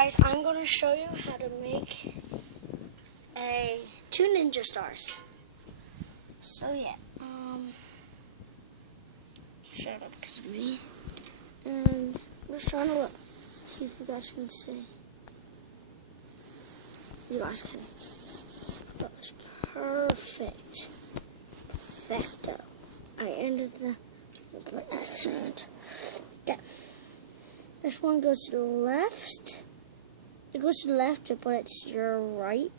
Guys, I'm going to show you how to make two ninja stars. So yeah, shut up because of me. And we're trying to look, see if you guys can see. You guys can. That was perfect. Perfecto. I ended the accent. Yeah. This one goes to the left. It goes to the left, but it's your right.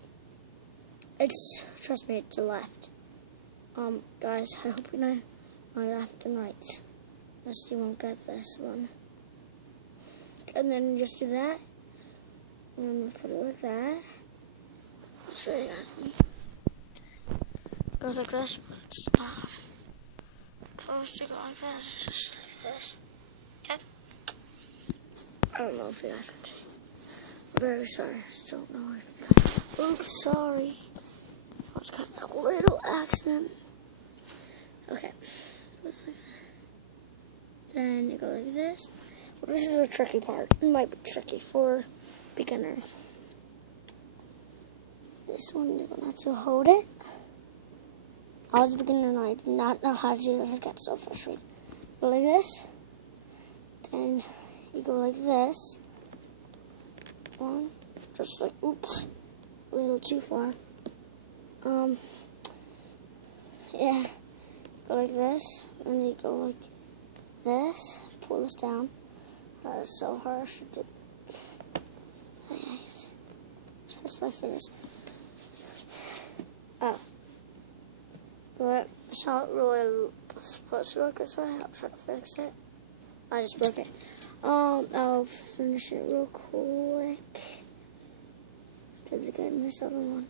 Trust me, it's the left. Guys, I hope you know my left and right. Unless you won't get this one. And then you just do that. And then you put it like that. I'll show you guys. Goes like this. It's not supposed to go like this. It's just like this. Okay? I don't know if you guys can see. I'm very sorry. I just don't know if you guys. Oops, sorry. I was kind of a little accident. Okay. Goes like that. Then you go like this. Well, this is a tricky part. It might be tricky for beginners. This one, you're going to have to hold it. I was a beginner and I did not know how to do this. I got so frustrated. Go like this. Then you go like this. One. Just like, oops. A little too far. Yeah. Go like this. And you go like this. Pull this down. It's so harsh to do. That's my fingers. Oh. But it's not really supposed to look this way. I'll try to fix it. I just broke it. I'll finish it real quick. Because again, this other one,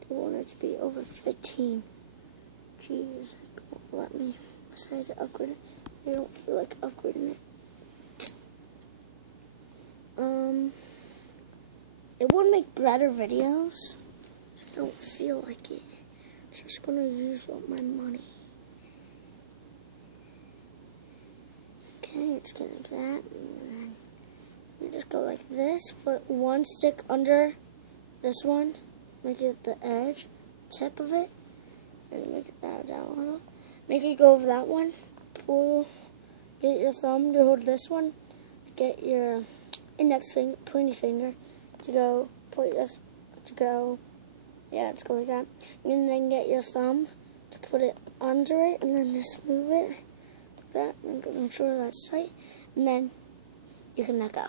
I don't want it to be over 15. Jeez, it won't let me. I had to upgrade it. I don't feel like upgrading it. It would make better videos. I don't feel like it. I'm just gonna use all my money. Okay, it's getting like that. And then you just go like this. Put one stick under this one. Make it the edge, tip of it. And make it down a little. Make it go over that one. Pull. Get your thumb to hold this one. Get your index finger, pointy finger to go. Yeah, just go like that. And then get your thumb to put it under it, and then just move it like that. And make sure that's tight. And then you can let go.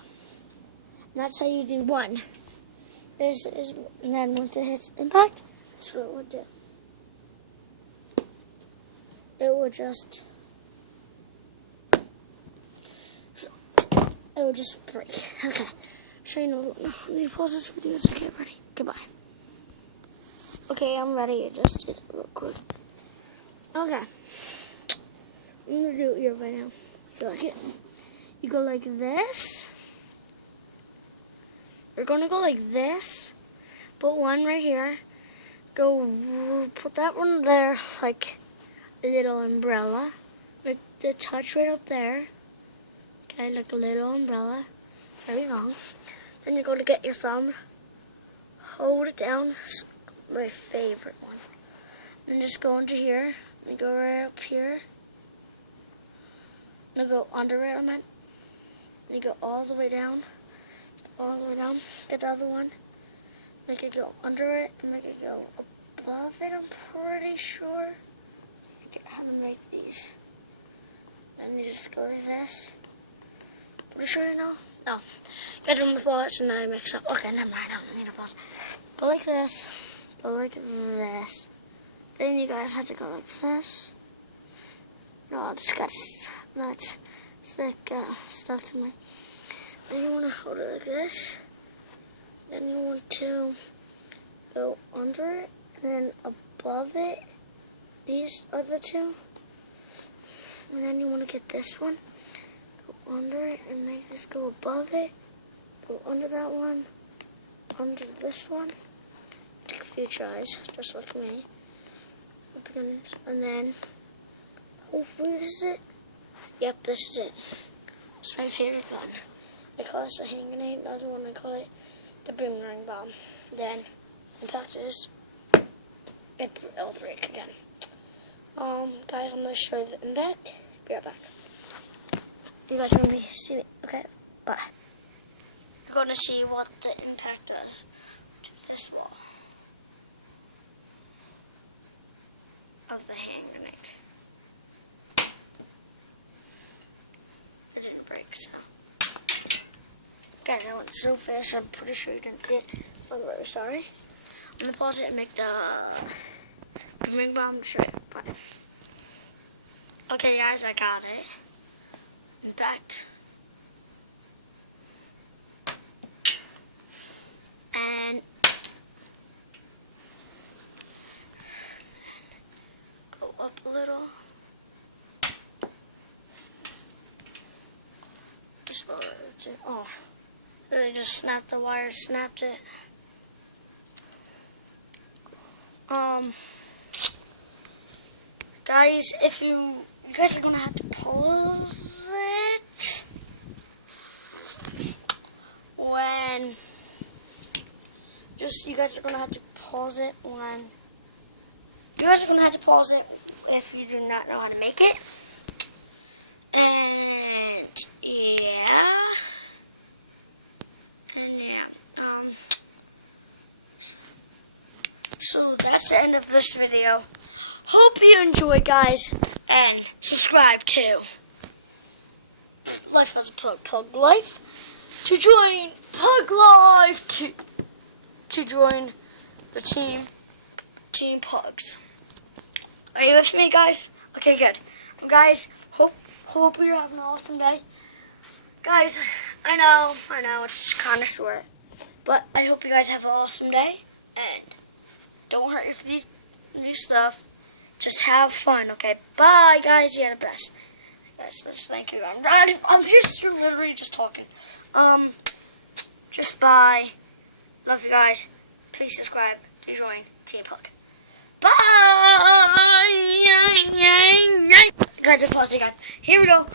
And that's how you do one. And then once it hits impact, that's what it would do. It would just break. Okay. Show you no. Let me pause this video to get ready. Goodbye. Okay, I'm ready. I just did it real quick. Okay. I'm gonna do it here right now. I feel like it. You go like this. You're gonna go like this. Put one right here. Go put that one there like a little umbrella. With the touch right up there. Okay, like a little umbrella. Very long. Then you're going to get your thumb. Hold it down. It's my favorite one. And just go into here. And go right up here. And go under it, I meant. And you go all the way down. All the way down. Get the other one. Make it go under it. And make it go above it, I'm pretty sure. I forget how to make these. Then you just go like this. Pretty sure you know? No. Get them the pause and I mix up. Okay, never mind. I don't need a pause. Go like this. Go like this. Then you guys have to go like this. No, I just got nuts. It's like stuck to my. Then you want to hold it like this. Then you want to go under it. And then above it, these other two. And then you want to get this one. Go under it and make this go above it. Go under that one. Under this one. Take a few tries, just like me. And then, hopefully this is it. Yep, this is it. It's my favorite gun. they call this a hand grenade. The other one they call it the boomerang bomb. Then impact this, it'll break again. Guys, I'm gonna show you the impact. Be right back. You guys are gonna see it. Okay, bye. You're gonna see what the impact does to this wall of the hand grenade. It didn't break, so. Guys, I went so fast, I'm pretty sure you didn't see it. I'm very sorry. I'm gonna pause it and make the boomerang bomb show you. But okay, guys, I got it. Impact. And go up a little. Just lower it. Oh, they just snapped the wire, snapped it. Guys, if you guys are gonna have to pause it when you guys are gonna have to pause it when you guys are gonna have to pause it if you do not know how to make it. And so that's the end of this video. Hope you enjoyed, guys, and subscribe to Life as a Pug Life to join Pug Life to join the Team Pugs. Are you with me, guys? Okay, good. Guys, hope you're having an awesome day. Guys, I know it's kind of short, but I hope you guys have an awesome day, and don't hurt your new stuff. Just have fun, okay? Bye, guys. You're the best. Guys, let's thank you. I'm just literally just talking. Just bye. Love you guys. Please subscribe to join Team Pug. Bye. Guys, I paused it, guys. Here we go.